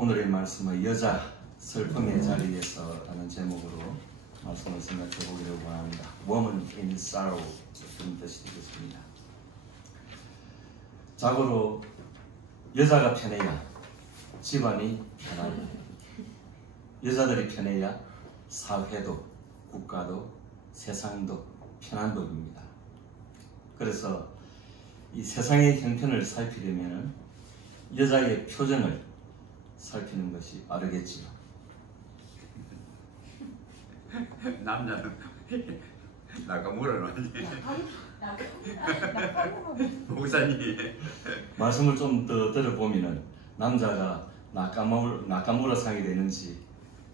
오늘의 말씀은 여자 슬픔의 자리에서 라는 제목으로 말씀을 생각해 보기를 원합니다. Woman in Sorrow, 그런 뜻이 되겠습니다. 자고로 여자가 편해야 집안이 편하고, 여자들이 편해야 사회도 국가도 세상도 편한 법입니다. 그래서 이 세상의 형편을 살피려면 여자의 표정을 살피는 것이 빠르겠지요. 남자는 나가물어놨네. 목사님 말씀을 좀 더 들어보면은 남자가 나카무라 상이 되는지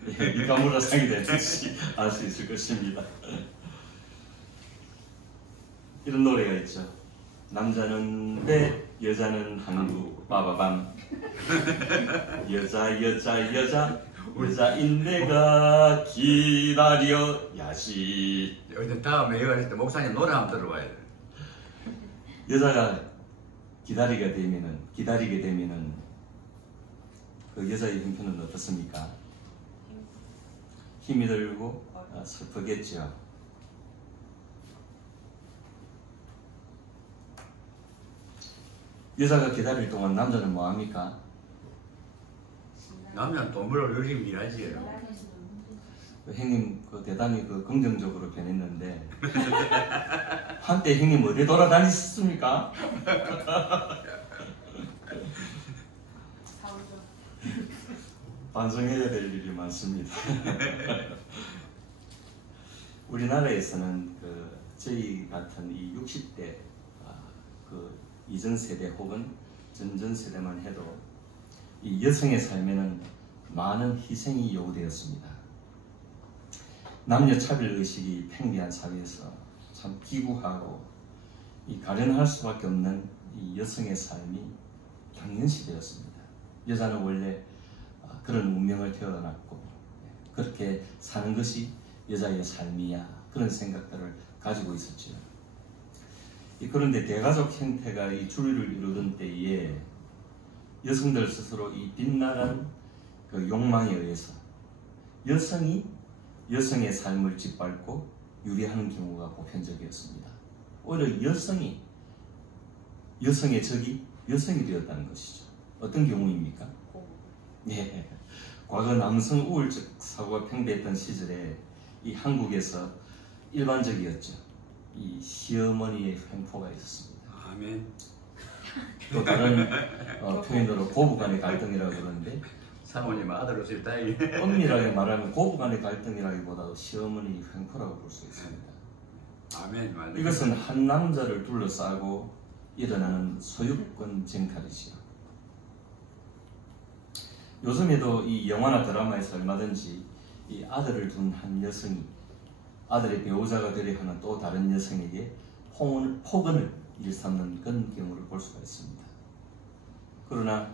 이카무라 상이 되는지 알 수 있을 것입니다. 이런 노래가 있죠. 남자는 배, 여자는 한국, 빠바밤. 여자인 내가 기다려야지. 다음에 이거 할 때 목사님 노래 한번 들어봐야 돼. 여자가 기다리게 되면은 그 여자의 형편은 어떻습니까? 힘이 들고 슬프겠죠. 여자가 기다릴 동안 남자는 뭐합니까? 남자는 돈 벌어 열심히 일하지. 형님 대단히 긍정적으로 변했는데 한때 형님 어디 돌아다니셨습니까? 반성해야 될 일이 많습니다. 우리나라에서는 저희 같은 이 60대 이전 세대 혹은 전전 세대만 해도 이 여성의 삶에는 많은 희생이 요구되었습니다. 남녀 차별 의식이 팽배한 사회에서 참 기구하고 이 가련할 수밖에 없는 이 여성의 삶이 당연시되었습니다. 여자는 원래 그런 운명을 태어났고 그렇게 사는 것이 여자의 삶이야, 그런 생각들을 가지고 있었죠. 그런데 대가족 형태가 이 주류를 이루던 때에 여성들 스스로 이 빗나간 그 욕망에 의해서 여성이 여성의 삶을 짓밟고 유리하는 경우가 보편적이었습니다. 오히려 여성의 적이 여성이 되었다는 것이죠. 어떤 경우입니까? 예, 과거 남성 우울증 사고가 팽배했던 시절에 이 한국에서 일반적이었죠. 이 시어머니의 횡포가 있었습니다. 아멘. 또 다른 표현으로 고부간의 갈등이라고 그러는데, 사모님 아들로서 다행이네. 엄밀하게 말하면 고부간의 갈등이라기보다도 시어머니 횡포라고 볼 수 있습니다. 아멘. 맞네. 이것은 한 남자를 둘러싸고 일어나는 소유권 쟁탈이지요. 요즘에도 이 영화나 드라마에서 얼마든지 이 아들을 둔 한 여성이 아들의 배우자가 되려 하는 또 다른 여성에게 폭언을 일삼는 그런 경우를 볼 수가 있습니다. 그러나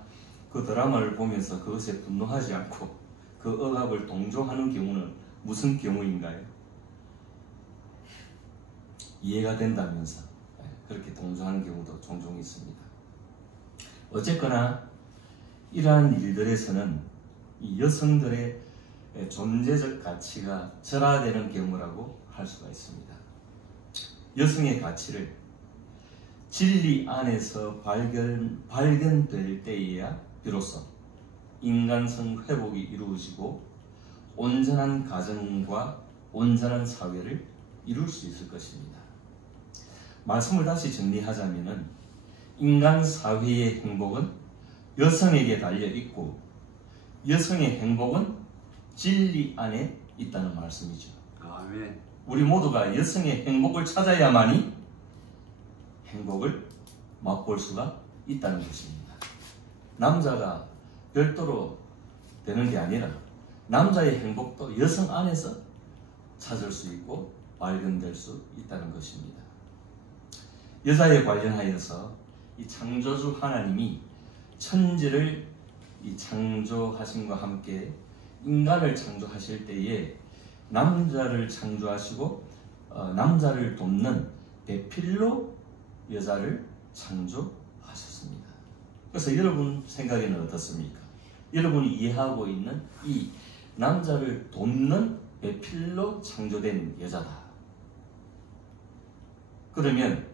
그 드라마를 보면서 그것에 분노하지 않고 그 억압을 동조하는 경우는 무슨 경우인가요? 이해가 된다면서 그렇게 동조하는 경우도 종종 있습니다. 어쨌거나 이러한 일들에서는 이 여성들의 존재적 가치가 절하되는 경우라고 할 수가 있습니다. 여성의 가치를 진리 안에서 발견될 때에야 비로소 인간성 회복이 이루어지고 온전한 가정과 온전한 사회를 이룰 수 있을 것입니다. 말씀을 다시 정리하자면은 인간 사회의 행복은 여성에게 달려 있고 여성의 행복은 진리 안에 있다는 말씀이죠. 아멘. 우리 모두가 여성의 행복을 찾아야만이 행복을 맛볼 수가 있다는 것입니다. 남자가 별도로 되는 게 아니라 남자의 행복도 여성 안에서 찾을 수 있고 발견될 수 있다는 것입니다. 여자에 관련하여서 이 창조주 하나님이 천지를 이 창조하심과 함께 인간을 창조하실 때에 남자를 창조하시고 남자를 돕는 배필로 여자를 창조하셨습니다. 그래서 여러분 생각에는 어떻습니까? 여러분이 이해하고 있는 이 남자를 돕는 배필로 창조된 여자다. 그러면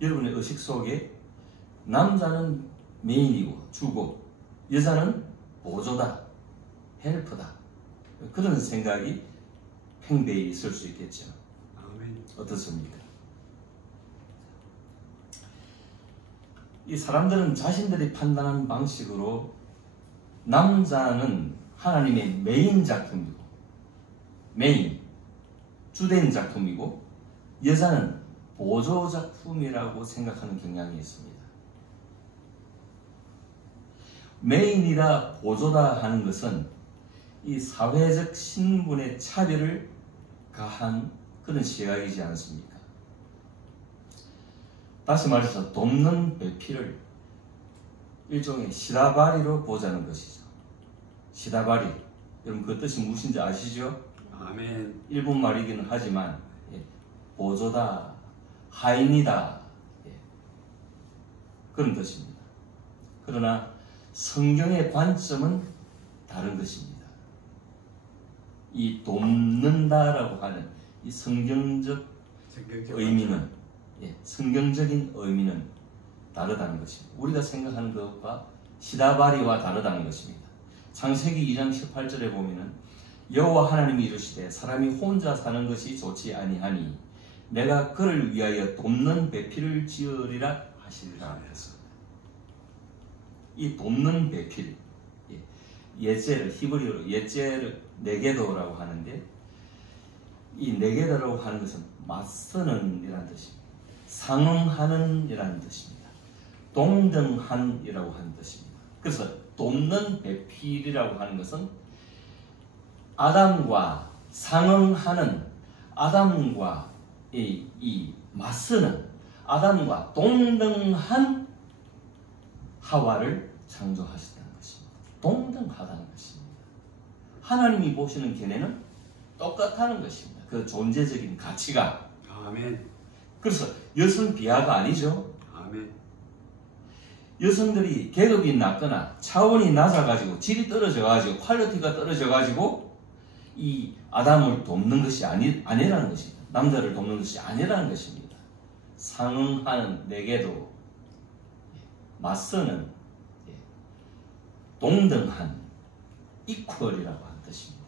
여러분의 의식 속에 남자는 메인이고 주고 여자는 보조다, 헬프다. 그런 생각이 팽배해 있을 수 있겠죠. 아멘. 어떻습니까? 이 사람들은 자신들이 판단하는 방식으로 남자는 하나님의 메인 작품이고 메인, 주된 작품이고 여자는 보조 작품이라고 생각하는 경향이 있습니다. 메인이다, 보조다 하는 것은 이 사회적 신분의 차별을 가한 그런 시각이지 않습니까? 다시 말해서 돕는 배필을 일종의 시다바리로 보자는 것이죠. 시다바리, 여러분 그 뜻이 무엇인지 아시죠? 아멘. 일본 말이기는 하지만 보조다, 하인이다, 그런 뜻입니다. 그러나 성경의 관점은 다른 것입니다. 이 돕는다라고 하는 이 성경적 의미는 성경적인 의미는 다르다는 것입니다. 우리가 생각하는 것과 시다바리와 다르다는 것입니다. 창세기 2장 18절에 보면은 여호와 하나님이 이르시되 사람이 혼자 사는 것이 좋지 아니하니 내가 그를 위하여 돕는 배필을 지으리라 하시리라 했습니다. 이 돕는 배필, 예제를 히브리어로 예제를 네게도라고 하는데 이 네게도라고 하는 것은 맞서는 이라는 뜻입니다. 상응하는 이라는 뜻입니다. 동등한이라고 하는 뜻입니다. 그래서 돕는 배필이라고 하는 것은 아담과 상응하는, 아담과 이 맞서는, 아담과 동등한 하와를 창조하셨다는 것입니다. 동등하다는 것입니다. 하나님이 보시는 견해는 똑같다는 것입니다. 그 존재적인 가치가. 아멘. 그래서 여성 비하가 아니죠. 아멘. 여성들이 계급이 낮거나 차원이 낮아가지고 질이 떨어져가지고 퀄리티가 떨어져가지고 이 아담을 돕는 것이 아니라는 것입니다. 남자를 돕는 것이 아니라는 것입니다. 상응하는 내게도 맞서는 동등한 이퀄이라고 하는 뜻입니다.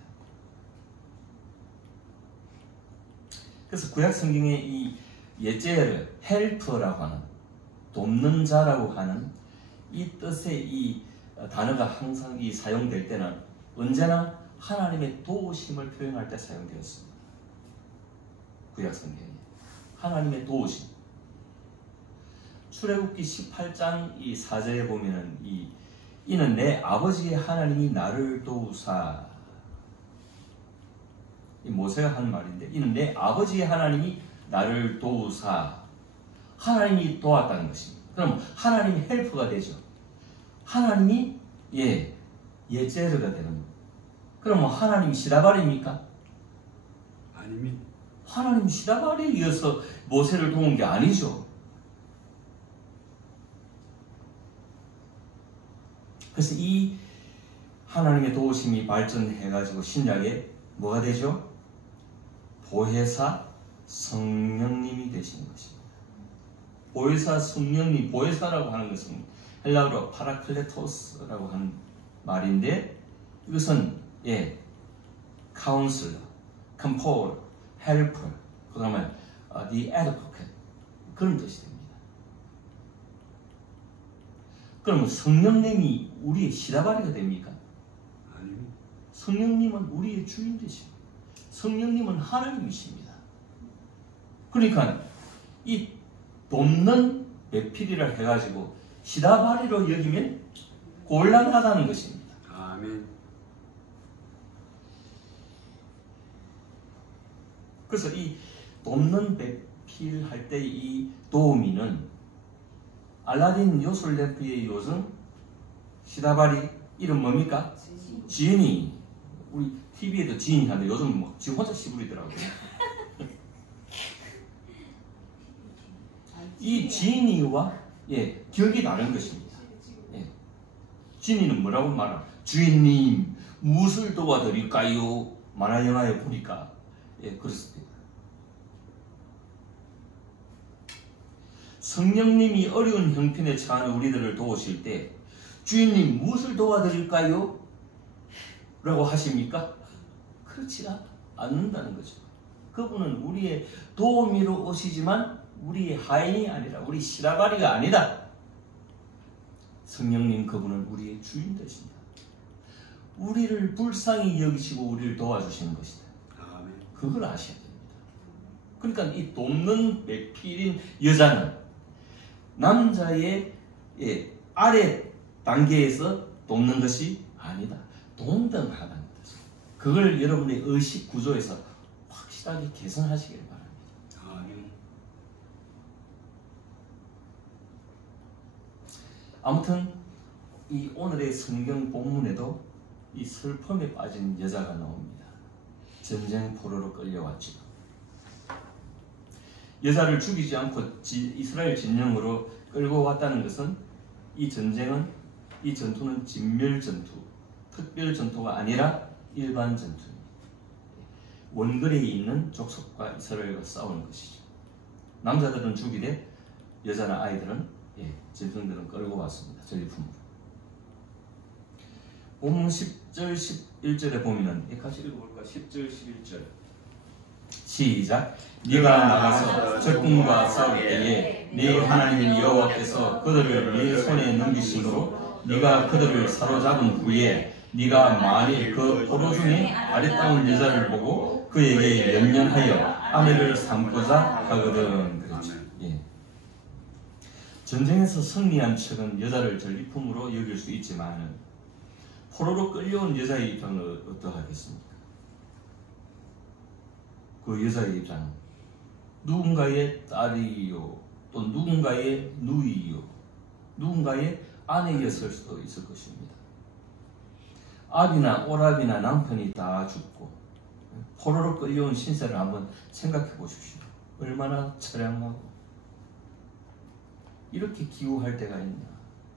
그래서 구약 성경에 이 예제를 헬프라고 하는 돕는 자라고 하는 이 뜻의 이 단어가 항상 이 사용될 때는 언제나 하나님의 도우심을 표현할 때 사용되었습니다. 구약 성경에 하나님의 도우심. 출애굽기 18장 이 4절에 보면은 이는 내 아버지의 하나님이 나를 도우사. 이 모세가 한 말인데 이는 내 아버지의 하나님이 나를 도우사. 하나님이 도왔다는 것입니다. 그럼 하나님이 헬프가 되죠. 하나님이 예제르가 되는 겁니다. 그럼 하나님이 시다바리입니까? 아닙니다. 하나님이 시다바리에 의해서 모세를 도운 게 아니죠. 그래서 이 하나님의 도우심이 발전해가지고 신약에 뭐가 되죠? 보혜사 성령님이 되시는 것입니다. 보혜사 성령님, 보혜사라고 하는 것은 헬라어로 파라클레토스라고 하는 말인데 이것은 카운슬러, 컴포러, 헬퍼, 그 다음에 the advocate 그런 뜻이 됩니다. 그러면 성령님이 우리의 시다바리가 됩니까? 아닙니다. 성령님은 우리의 주인 되십니다. 성령님은 하나님이십니다. 그러니까 이 돕는 배필이라 해가지고 시다바리로 여기면 곤란하다는 것입니다. 아멘. 그래서 이 돕는 배필 할 때 이 도우미는 알라딘 요술래프의 요즘 시다바리 이름 뭡니까? 지니. 우리 TV에도 지니 하는데 요즘 뭐 지 혼자 시부리더라고요. 이 지니와 격이 다른 것입니다. 진이는 뭐라고 말하? 주인님, 무엇을 도와드릴까요? 만화 영화에 보니까 그렇습니다. 성령님이 어려운 형편에 처한 우리들을 도우실 때 주인님 무엇을 도와드릴까요? 라고 하십니까? 그렇지가 않는다는 거죠. 그분은 우리의 도우미로 오시지만 우리의 하인이 아니라 우리 시라바리가 아니다. 성령님 그분은 우리의 주인 되십니다. 우리를 불쌍히 여기시고 우리를 도와주시는 것이다. 아멘. 그걸 아셔야 됩니다. 그러니까 이 돕는 백필인 여자는 남자의 아래 단계에서 돕는 것이 아니다. 동등하다는 뜻. 그걸 여러분의 의식 구조에서 확실하게 개선하시길 바랍니다. 아멘. 아무튼 이 오늘의 성경 본문에도 이 슬픔에 빠진 여자가 나옵니다. 전쟁 포로로 끌려왔죠. 여자를 죽이지 않고 이스라엘 진영으로 끌고 왔다는 것은 이 전쟁은, 이 전투는 진멸 전투, 특별 전투가 아니라 일반 전투입니다. 원거리에 있는 족속과 이스라엘과 싸우는 것이죠. 남자들은 죽이되 여자나 아이들은 짐승들은 끌고 왔습니다. 전리품으로. 본문 10절 11절에 보면은 같이 읽어볼까? 10절 11절 시작. 네가 나가서 적군과 싸울 때에 네 하나님 여호와께서 그들을 네 손에 넘기심으로 네가 그들을 사로잡은 후에 네가 만일 그 포로 중에 아리따운 여자를 보고 그에게 연연하여 아내를 삼고자 하거든. 그렇죠. 전쟁에서 승리한 척은 여자를 전리품으로 여길 수 있지만 포로로 끌려온 여자의 입장은 어떠하겠습니까? 그 여자의 입장은 누군가의 딸이요, 또 누군가의 누이요, 누군가의 아내였을 수도 있을 것입니다. 아비나 오라비나 남편이 다 죽고 포로로 끌려온 신세를 한번 생각해 보십시오. 얼마나 처량하고 이렇게 기우할 때가 있나?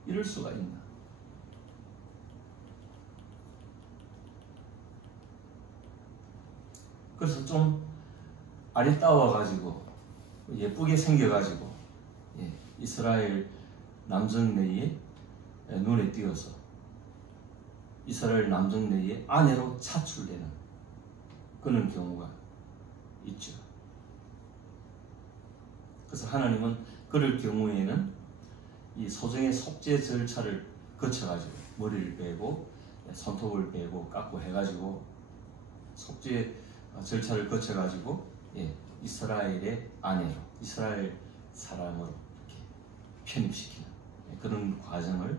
이럴 수가 있나? 그래서 좀 아리따워가지고 예쁘게 생겨가지고 이스라엘 남정네의 눈에 띄어서 이스라엘 남정네의 아내로 차출되는 그런 경우가 있죠. 그래서 하나님은 그럴 경우에는 이 소정의 속죄 절차를 거쳐가지고 머리를 빼고 손톱을 빼고 깎고 해가지고 속죄 절차를 거쳐가지고 이스라엘의 아내로, 이스라엘 사람으로 이렇게 편입시키는 그런 과정을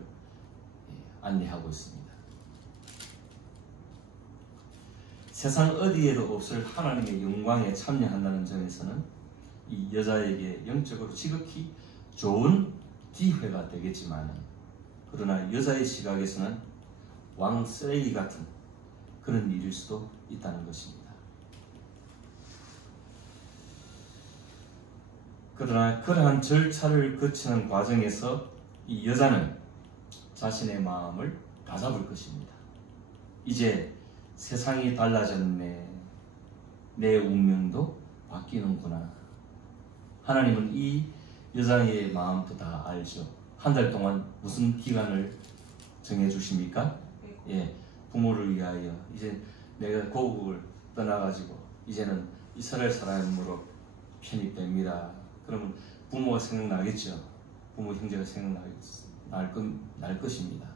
안내하고 있습니다. 세상 어디에도 없을 하나님의 영광에 참여한다는 점에서는 이 여자에게 영적으로 지극히 좋은 기회가 되겠지만, 그러나 여자의 시각에서는 왕 쓰레기 같은 그런 일일 수도 있다는 것입니다. 그러나 그러한 절차를 거치는 과정에서 이 여자는 자신의 마음을 다잡을 것입니다. 이제 세상이 달라졌네. 내 운명도 바뀌는구나. 하나님은 이 여자의 마음도 다 알죠. 한 달 동안 무슨 기간을 정해주십니까? 부모를 위하여 이제 내가 고국을 떠나가지고 이제는 이스라엘 사람으로 편입됩니다. 그러면 부모가 생각나겠죠. 부모 형제가 생각날 것입니다.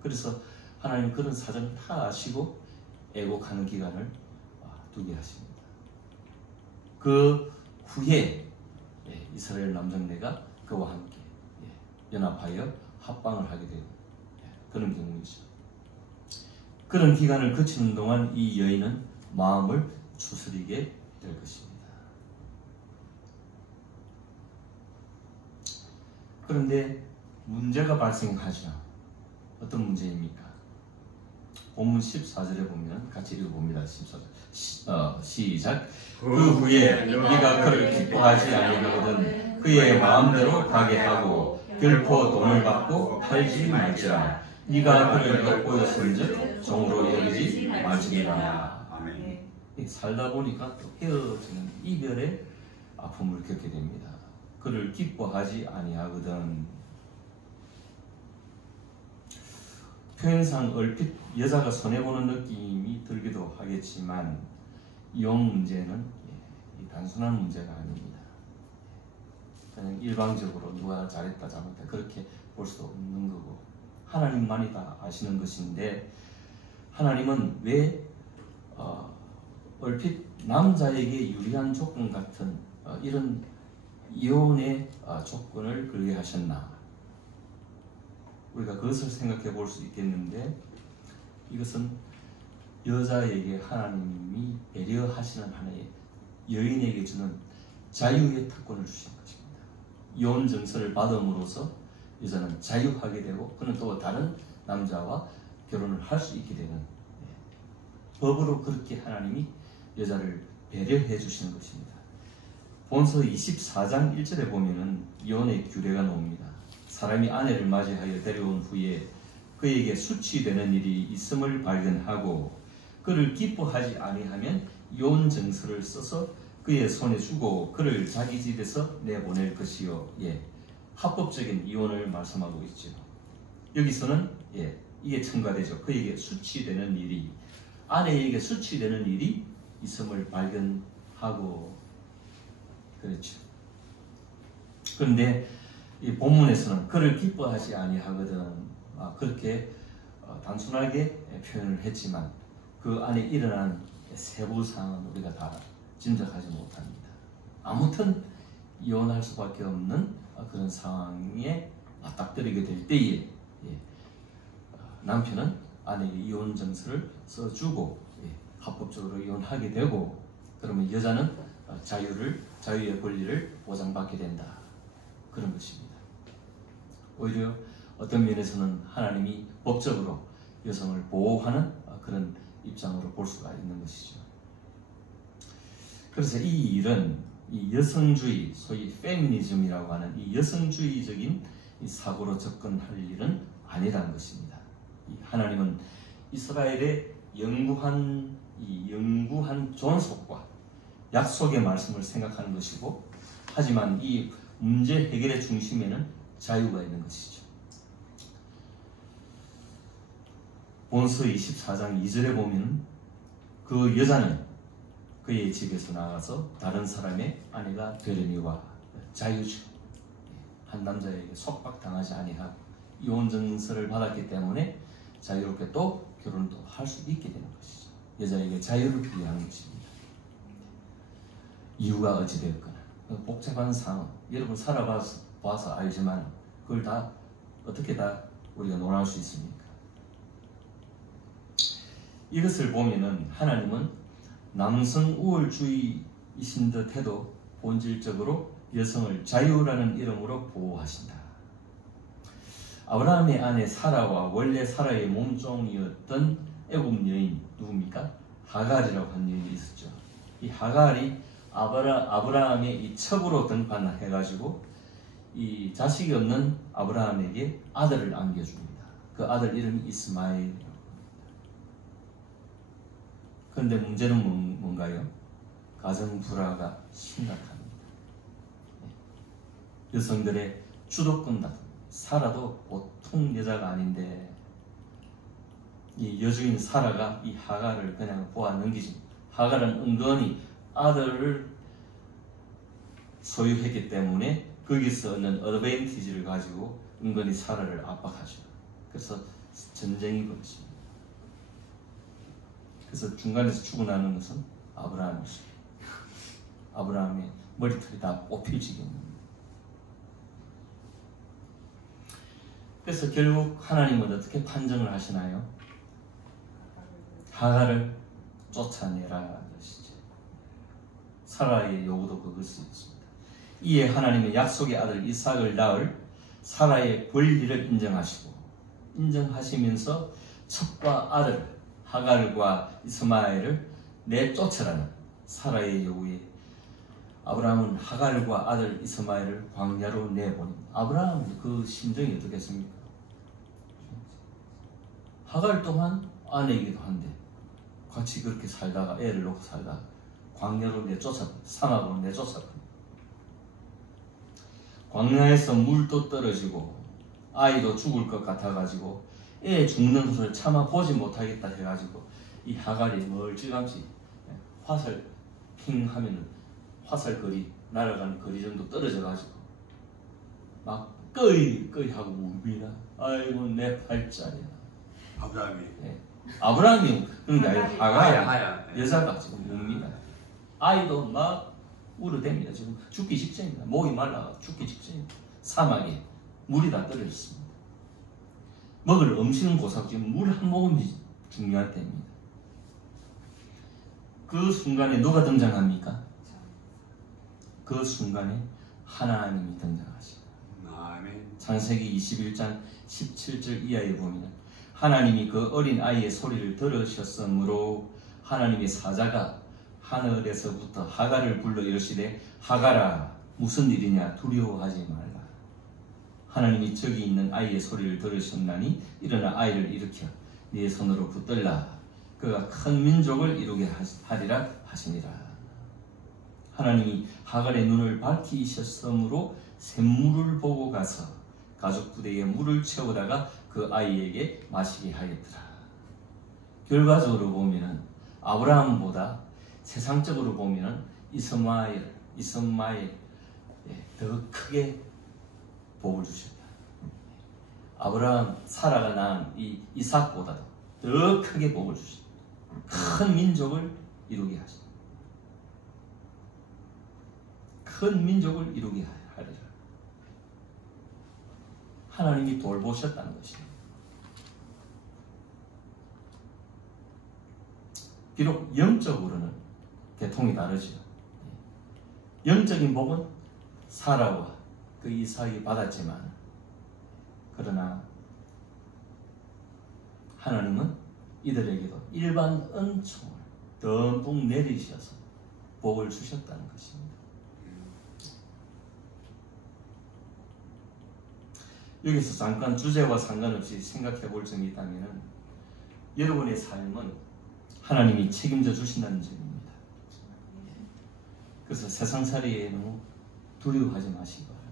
그래서 하나님 그런 사정을 다 아시고 애곡하는 기간을 두게 하십니다. 그 후에 이스라엘 남정네가 그와 함께 연합하여 합방을 하게 되는 그런 경우이죠. 그런 기간을 거치는 동안 이 여인은 마음을 추스리게 될 것입니다. 그런데 문제가 발생하죠. 어떤 문제입니까? 본문 14절에 보면 같이 읽어봅니다. 14절 시작. 그 후에 네가 그를 기뻐하지 아니하거든 그의 마음대로 가게 하고 결코 돈을 받고 팔지 말지라. 네가 그를 엿보였은즉 종으로 여기지 말지니라. 아멘. 살다 보니까 또 헤어지는 이별의 아픔을 겪게 됩니다. 그를 기뻐하지 아니하거든. 표현상 얼핏 여자가 손해보는 느낌이 들기도 하겠지만 이혼 문제는 단순한 문제가 아닙니다. 그냥 일방적으로 누가 잘했다 잘못했다 그렇게 볼 수도 없는 거고 하나님만이 다 아시는 것인데 하나님은 왜 얼핏 남자에게 유리한 조건 같은 이런 이혼의 조건을 걸게 하셨나? 우리가 그것을 생각해 볼 수 있겠는데 이것은 여자에게 하나님이 배려하시는 하나의 여인에게 주는 자유의 특권을 주신 것입니다. 이혼 증서를 받음으로써 여자는 자유하게 되고 그는 또 다른 남자와 결혼을 할 수 있게 되는 법으로 그렇게 하나님이 여자를 배려해 주시는 것입니다. 본서 24장 1절에 보면은 이혼의 규례가 나옵니다. 사람이 아내를 맞이하여 데려온 후에 그에게 수치되는 일이 있음을 발견하고 그를 기뻐하지 아니하면 이혼 증서를 써서 그의 손에 주고 그를 자기 집에서 내보낼 것이요. 합법적인 이혼을 말씀하고 있죠. 여기서는 이게 첨가되죠. 그에게 수치되는 일이 아내에게 수치되는 일이 있음을 발견하고 그렇죠. 그런데 이 본문에서는 그를 기뻐하지 아니하거든 그렇게 단순하게 표현을 했지만 그 안에 일어난 세부 사항은 우리가 다 짐작하지 못합니다. 아무튼 이혼할 수밖에 없는 그런 상황에 맞닥뜨리게 될 때에 남편은 아내에게 이혼 증서를 써주고 합법적으로 이혼하게 되고 그러면 여자는 자유의 권리를 보장받게 된다. 그런 것입니다. 오히려 어떤 면에서는 하나님이 법적으로 여성을 보호하는 그런 입장으로 볼 수가 있는 것이죠. 그래서 이 일은 이 여성주의, 소위 페미니즘이라고 하는 이 여성주의적인 이 사고로 접근할 일은 아니라는 것입니다. 하나님은 이스라엘의 영구한 존속과 약속의 말씀을 생각하는 것이고 하지만 이 문제 해결의 중심에는 자유가 있는 것이죠. 본서 24장 2절에 보면 그 여자는 그의 집에서 나가서 다른 사람의 아내가 되려니와 자유죠. 한 남자에게 속박당하지 아니하고 이혼 증서를 받았기 때문에 자유롭게 또 결혼을 또 할 수 있게 되는 것이죠. 여자에게 자유를 부여하는 것입니다. 이유가 어찌되었거나 복잡한 상황 여러분 살아봐서 알지만 그걸 다 어떻게 다 우리가 논할 수 있습니까? 이것을 보면은 하나님은 남성 우월주의이신 듯 해도 본질적으로 여성을 자유라는 이름으로 보호하신다. 아브라함의 아내 사라와 원래 사라의 몸종이었던 애굽 여인 누굽니까? 하갈이라고 하는 여인이 있었죠. 이 하갈이 아브라함의 이 첩으로 등판해가지고 이 자식이 없는 아브라함에게 아들을 안겨줍니다. 그 아들 이름이 이스마엘이라고 합니다. 그런데 문제는 뭔가요? 가정 불화가 심각합니다. 여성들의 주도권 다툼. 사라도 보통 여자가 아닌데 이 여주인 사라가 이 하갈을 그냥 보아 넘기지. 하갈은 은근히 아들을 소유했기 때문에 거기서 얻는 어드밴티지를 가지고 은근히 사라를 압박하죠. 그래서 전쟁이 벌어집니다. 그래서 중간에서 죽어나는 것은 아브라함이죠. 아브라함의 머리털이 다 뽑혀지겠는. 그래서 결국 하나님은 어떻게 판정을 하시나요? 하갈을 쫓아내라 하시죠. 사라의 요구도 그것이었습니다. 이에 하나님은 약속의 아들 이삭을 낳을 사라의 권리를 인정하시면서 첩과 아들 하갈과 이스마엘을 내쫓으라는 사라의 요구에 아브라함은 하갈과 아들 이스마엘을 광야로 내보냅니다. 아브라함은 그 심정이 어떻겠습니까? 하갈 또한 아내이기도 한데 같이 그렇게 살다가 애를 놓고 살다가 광야로 내쫓아 사막으로 내쫓아 광야에서 물도 떨어지고 아이도 죽을 것 같아가지고 애 죽는 것을 차마 보지 못하겠다 해가지고 이 하갈이 멀찌감치 화살 핑 하면은 화살 거리 날아가는 거리 정도 떨어져가지고 막 끄이 하고 웁니다. 아이고 내 팔자리야. 아브라함이. 네. 아브라함이 그런 게 아니라 하갈이 하야. 여자가 지금 웁니다. 아이도 막 울어댑니다. 지금 죽기 직전입니다. 목이 말라 죽기 직전입니다. 사막에 물이 다 떨어졌습니다. 먹을 음식은 고사지만 물 한 모금이 중요할 때입니다. 그 순간에 누가 등장합니까? 그 순간에 하나님이 등장하십니다. 아멘. 창세기 21장 17절 이하에 보면 하나님이 그 어린 아이의 소리를 들으셨으므로 하나님의 사자가 하늘에서부터 하갈을 불러 이르시되 하갈아 무슨 일이냐 두려워하지 말라. 하나님이 저기 있는 아이의 소리를 들으셨나니 일어나 아이를 일으켜 네 손으로 붙들라. 그가 큰 민족을 이루게 하리라 하시니라. 하나님이 하갈의 눈을 밝히셨으므로 샘물을 보고 가서 가죽 부대에 물을 채우다가 그 아이에게 마시게 하였더라. 결과적으로 보면은 아브라함보다 세상적으로 보면은 이스마엘 더 크게 복을 주셨다. 아브라함 사라가 낳은 이 이삭보다도 더 크게 복을 주셨다. 큰 민족을 이루게 하셨다. 큰 민족을 이루게 하리라. 하나님이 돌보셨다는 것입니다. 비록 영적으로는 계통이 다르죠. 영적인 복은 사라와 그 이삭이 받았지만 그러나 하나님은 이들에게도 일반 은총을 듬뿍 내리셔서 복을 주셨다는 것입니다. 여기서 잠깐 주제와 상관없이 생각해 볼 점이 있다면 여러분의 삶은 하나님이 책임져 주신다는 점입니다. 그래서 세상살이에 너무 두려워하지 마시기 바랍니다.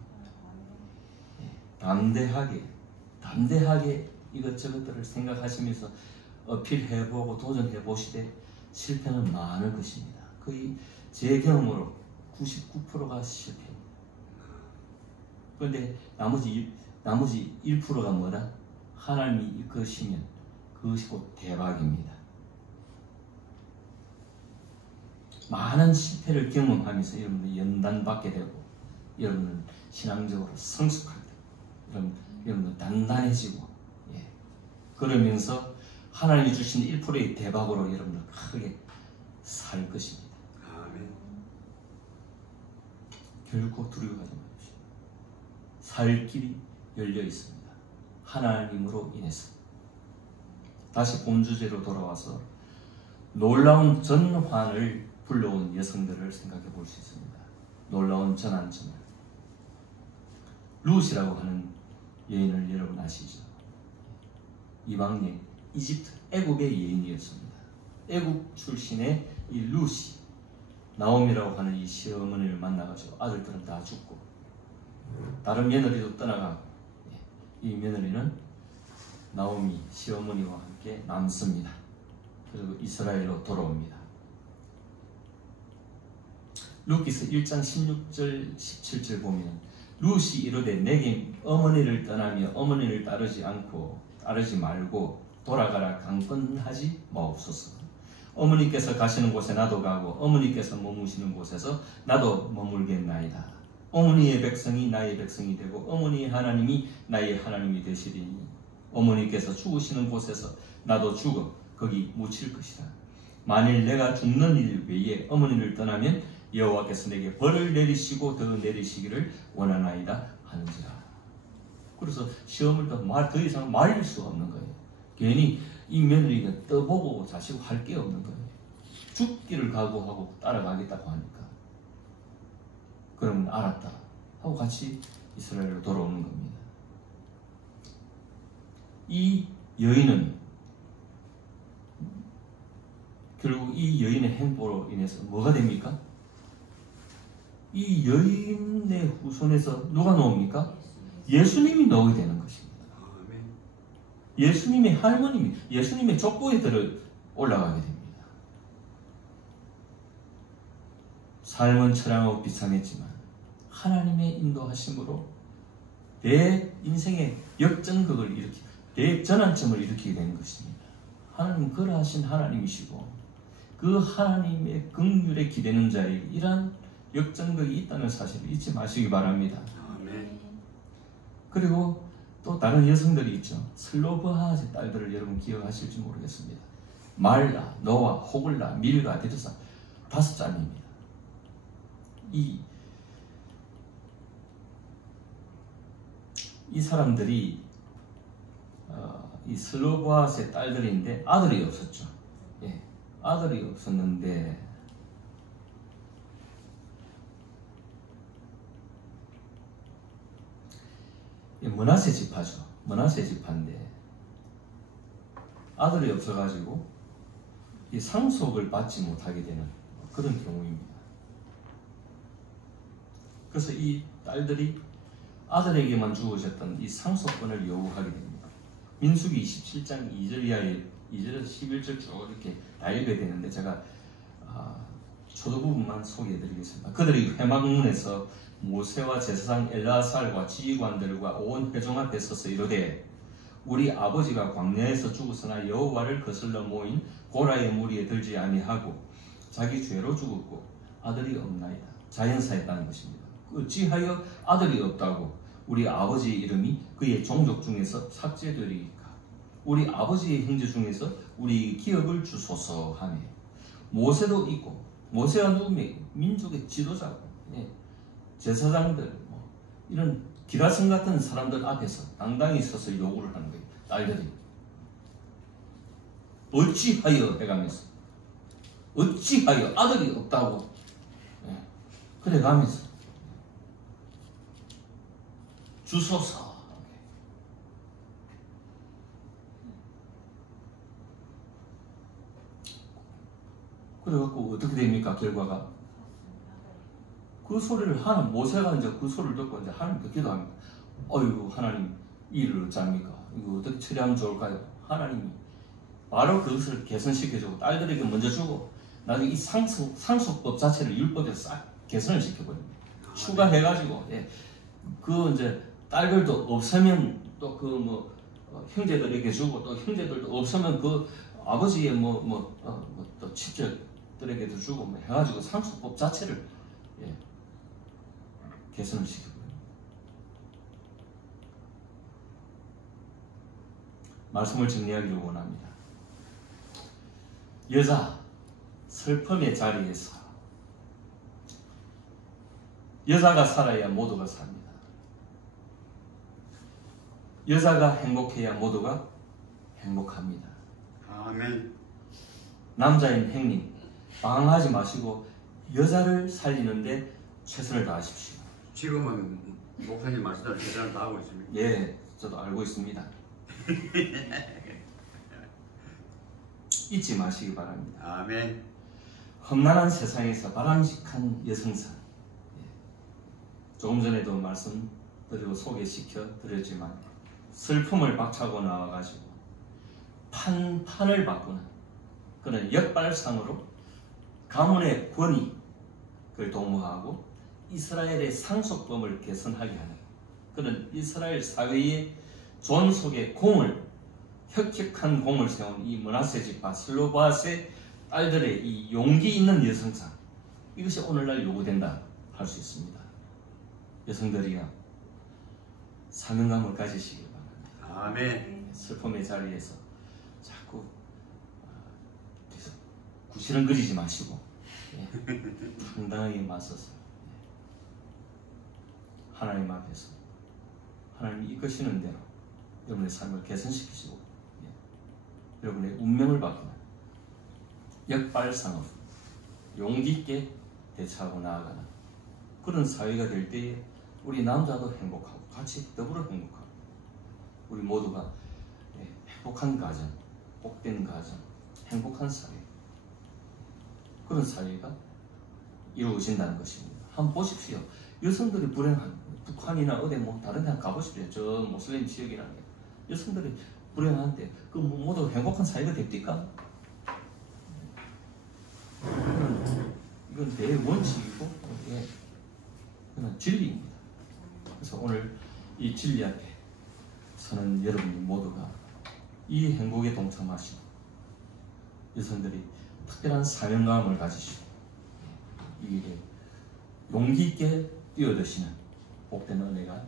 담대하게 이것저것들을 생각하시면서 어필해보고 도전해보시되 실패는 많을 것입니다. 거의 제 경험으로 99%가 실패입니다. 그런데 나머지 1%가 뭐다? 하나님이 이끄시면 그것이 곧 대박입니다. 많은 실패를 경험하면서 여러분들 연단받게 되고 여러분은 신앙적으로 성숙할 때 여러분들 단단해지고 그러면서 하나님이 주신 1%의 대박으로 여러분들 크게 살 것입니다. 아멘. 결코 두려워하지 마십시오. 살 길이 열려 있습니다. 하나님으로 인해서. 다시 본주제로 돌아와서 놀라운 전환을 불러온 여성들을 생각해 볼 수 있습니다. 놀라운 전환점을. 룻이라고 하는 여인을 여러분 아시죠? 이방인 이집트 애국의 여인이었습니다. 애국 출신의 이 룻이 나옴이라고 하는 이 시어머니를 만나가지고 아들들은 다 죽고 다른 며느리도 떠나가고 이 며느리는 나오미 시어머니와 함께 남습니다. 그리고 이스라엘로 돌아옵니다. 룻기서 1장 16절 17절 보면 룻이 이르되 내게 어머니를 떠나며 어머니를 따르지 말고 돌아가라 강권하지 마옵소서. 어머니께서 가시는 곳에 나도 가고 어머니께서 머무시는 곳에서 나도 머물겠나이다. 어머니의 백성이 나의 백성이 되고 어머니의 하나님이 나의 하나님이 되시리니 어머니께서 죽으시는 곳에서 나도 죽어 거기 묻힐 것이다. 만일 내가 죽는 일 외에 어머니를 떠나면 여호와께서 내게 벌을 내리시고 더 내리시기를 원하나이다 하는지라. 그래서 시험을 더 이상 말릴 수가 없는 거예요. 괜히 이 며느리가 떠보고 자시고 할 게 없는 거예요. 죽기를 각오하고 따라가겠다고 하니까 그러면 알았다 하고 같이 이스라엘로 돌아오는 겁니다. 이 여인은 결국 이 여인의 행보로 인해서 뭐가 됩니까? 이 여인의 후손에서 누가 나옵니까? 예수님이 나오게 되는 것입니다. 아멘. 예수님의 할머님이 예수님의 족보에 들어 올라가게 됩니다. 삶은 처량하고 비참했지만 하나님의 인도하심으로 내 인생의 역전극을 일으키고 대전환점을 일으키게 되는 것입니다. 하나님은 그러하신 하나님이시고 그 하나님의 긍휼에 기대는 자에게 이러한 역전극이 있다는 사실을 잊지 마시기 바랍니다. 아멘. 그리고 또 다른 여성들이 있죠. 슬로브하의 딸들을 여러분 기억하실지 모르겠습니다. 말라, 노아, 호글라, 밀가, 디르사 5자매입니다. 이 사람들이 이 슬로브하의 딸들인데 아들이 없었죠. 예, 아들이 없었는데 므낫세 지파죠. 므낫세 지파인데 아들이 없어가지고 이 상속을 받지 못하게 되는 그런 경우입니다. 그래서 이 딸들이 아들에게만 주어졌던 이 상속권을 요구하게 됩니다. 민수기 27장 2절 이하에 2절에서 11절 쭉 이렇게 다 읽어야 되는데 제가 초도 부분만 소개해드리겠습니다. 그들이 회막문에서 모세와 제사장 엘라살과 지휘관들과 온 회중 앞에 서서 이르되 우리 아버지가 광야에서 죽었으나 여호와를 거슬러 모인 고라의 무리에 들지 아니하고 자기 죄로 죽었고 아들이 없나이다. 자연사했다는 것입니다. 어찌하여 아들이 없다고 우리 아버지의 이름이 그의 종족 중에서 삭제되리까? 우리 아버지의 형제 중에서 우리 기업을 주소서 하며 모세도 있고 모세가 누구며 민족의 지도자고 제사장들 이런 기라성 같은 사람들 앞에서 당당히 서서 요구를 하는 거예요. 딸들이 어찌하여 해가면서 어찌하여 아들이 없다고 그래 가면서 주소서. 그래갖고 어떻게 됩니까? 결과가 그 소리를 하는 모세가 이제 그 소리를 듣고 이제 하나님께 기도합니다. 어이구 하나님 이 일을 어찌합니까? 이거 어떻게 처리하면 좋을까요? 하나님이 바로 그것을 개선시켜주고 딸들에게 먼저 주고 나중에 이 상속법 자체를 율법에서 싹 개선을 시켜버립니다. 추가해가지고 그 이제 딸들도 없으면 또 그 형제들에게 주고 또 형제들도 없으면 그 아버지의 또 친척들에게도 주고 해가지고 상속법 자체를 개선을 시켜버립니다. 말씀을 정리하기를 원합니다. 여자 슬픔의 자리에서 여자가 살아야 모두가 삽니다. 여자가 행복해야 모두가 행복합니다. 아멘. 남자인 형님 방황하지 마시고 여자를 살리는데 최선을 다하십시오. 지금은 목사님 말씀대로 최선을 다하고 있습니다. 예, 저도 알고 있습니다. 잊지 마시기 바랍니다. 아멘. 험난한 세상에서 바람직한 여성상, 조금 전에도 말씀드리고 소개시켜 드렸지만 슬픔을 박차고 나와가지고 판을 바꾸는 그런 역발상으로 가문의 권위를 도모하고 이스라엘의 상속법을 개선하게 하는 그런 이스라엘 사회의 존속의 공을 혁혁한 공을 세운 이 므낫세 지파 슬로바스의 딸들의 이 용기 있는 여성상, 이것이 오늘날 요구된다 할 수 있습니다. 여성들이여 사명감을 가지시기 바랍니다. 아멘. 슬픔의 자리에서 자꾸 구시렁거리지 마시고 당당하게 맞서서 하나님 앞에서 하나님이 이끄시는 대로 여러분의 삶을 개선시키시고 여러분의 운명을 바꾸는 역발상으로 용기 있게 대처하고 나아가는 그런 사회가 될 때에 우리 남자도 행복하고 같이 더불어 행복하고 우리 모두가 행복한 가정, 복된 가정, 행복한 사회 그런 사회가 이루어진다는 것입니다. 한번 보십시오. 여성들이 불행한 북한이나 어디 뭐 다른 데 한번 가보십시오. 저 모슬림 지역이라는 게 여성들이 불행한데 그 모두 행복한 사회가 됩니까? 이건 대원칙이고 이건 진리입니다. 그래서 오늘 이 진리 앞에 서는 여러분들 모두가 이 행복에 동참하시고 여성들이 특별한 사명감을 가지시고 이 일에 용기 있게 뛰어드시는 복된 은혜가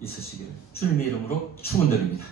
있으시기를 주님의 이름으로 축원드립니다.